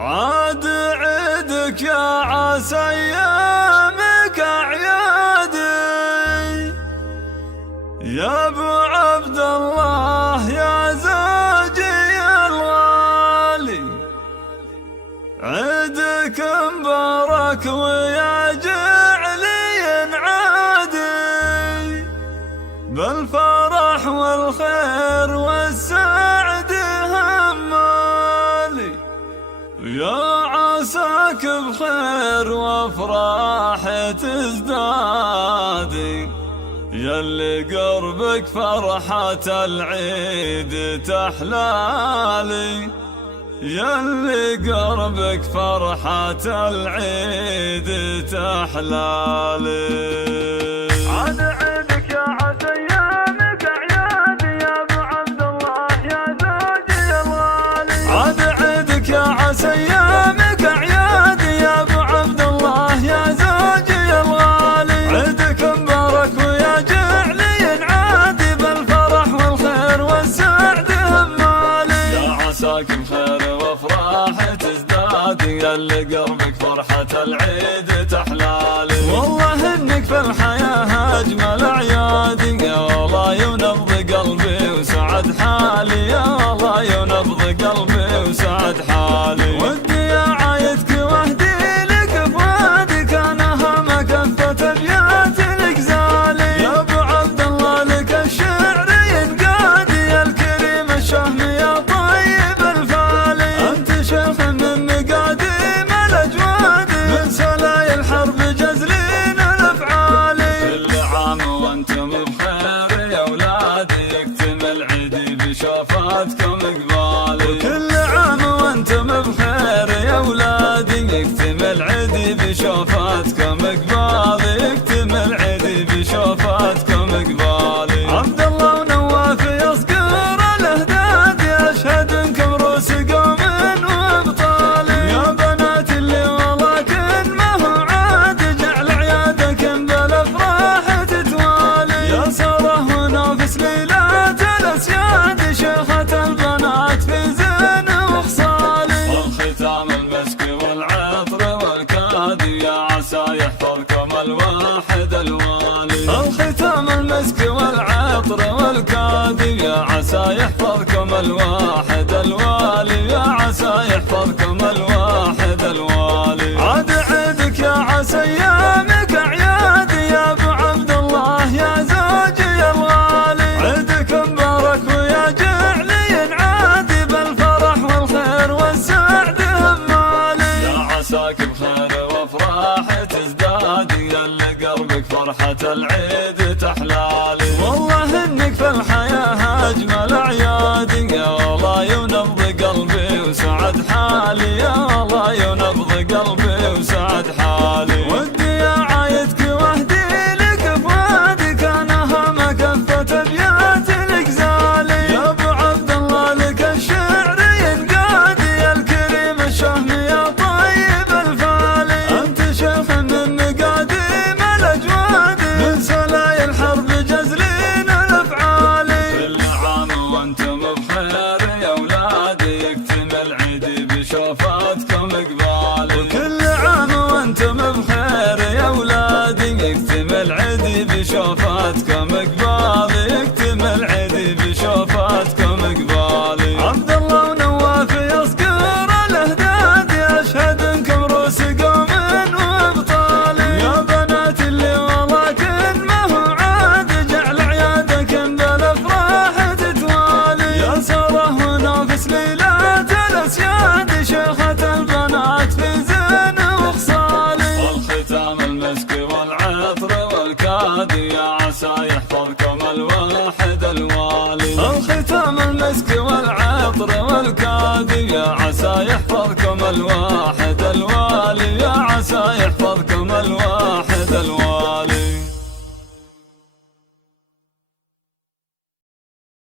عاد عيدك يا عسى ايامك اعيادي، يا ابو عبد الله يا زوجي الغالي. عيدك مبارك ويا جعلي عادي، بالفرح والخير والسعد همالي. يا عساك بخير وافراح تزدادي، ياللي قربك فرحة العيد تحلالي، ياللي قربك فرحة العيد تحلالي. عاد عيدك يا عسى ايامك اعيادي، يا ابو عبد الله يا زوجي الغالي. عاد عيدك يا عسى ايامك اعيادي، يا ابو عبد الله يا زوجي الغالي. عيدك مبارك ويا جعلي عادي، بالفرح والخير والسعد همالي. يا عساك بخير وافراح تزدادي، ياللي قربك فرحة العيد تحلالي. والله انك في الحياة اجمل اعيادي، يا الله ينبض قلبي وسعد حالي، يا الله ينبض قلبي وسعد حالي. ودي يا عايدك واهدي لك فؤادك، انا همك كفة ابيات الغزالي. يا ابو عبد الله لك الشعر ينقادي، الكريم الشهم يا طيب الفالي. انت شيخ من مقاديم الاجواد، من سلاي الحرب جزلين الافعالي. كل عام وانتم بخير يا اولادي، يكتمل عيدي بشوفاتكم قبالي. كل عام وانتم بخير يا اولادي، يكتمل عيدي بشوفاتكم قبالي، يكتمل عيدي بشوفاتكم قبالي. عبد الله ونواف يصقر الاهداد، يشهد انكم روس قوم وابطالي. يا بنات اللي ولكن ما هو عاد، جعل عيادكم بالافراح تتوالي. يا ساره ونافس ليلات الاسياد، شيخة البنات في زين وخصالي. الختام المسك والعطر والكادي، يا عسى يحفظكم الواحد الوالي. الختام المسك والعطر والكادي، يا عسى يحفظكم الواحد الوالي، يا عسى يحفظكم الواحد الوالي. عاد عيدك يا عسى ايامك اعيادي، يا ابو عبد الله يا زوجي الغالي. عيدك مبارك ويا جعلي عادي، بالفرح والخير والسعد همالي. يا عساك بخير وافراح تزدادي، ياللي قربك فرحة العيد تحلالي. والله انك في الحياة اجمل اعيادي، يا الله ينبض قلبي وسعد حالي، يا الله ينبض قلبي وسعد حالي. ودي يا عايدك واهدي لك فؤادك، انا همك كفة ابيات الغزالي. يا ابو عبد الله لك الشعر ينقادي، الكريم الشهم يا طيب الفالي. انت شيخ من مقاديم الاجواد، من سلاي الحرب جزلين الافعالي. كل عام وانتم بخير يا اولادي، يكتمل عيدي بشوفاتكم قبالي. كل عام وانتم بخير يا اولادي، يكتمل عيدي بشوفاتكم قبالي، يكتمل عيدي بشوفاتكم قبالي. عبد الله ونواف يصقر الاهداد، يشهد انكم روس قوم وابطالي. يا بنات اللي ولكن ما هو عاد، جعل عيادكم بالافراح تتوالي. يا ساره ونافس ليلات الاسياد، شيخة البنات في زين وخصالي. الختام المسك والعطر والكادي، يا عسى يحفظكم الواحد الوالي. الختام المسك والعطر والكادي، يا عسى يحفظكم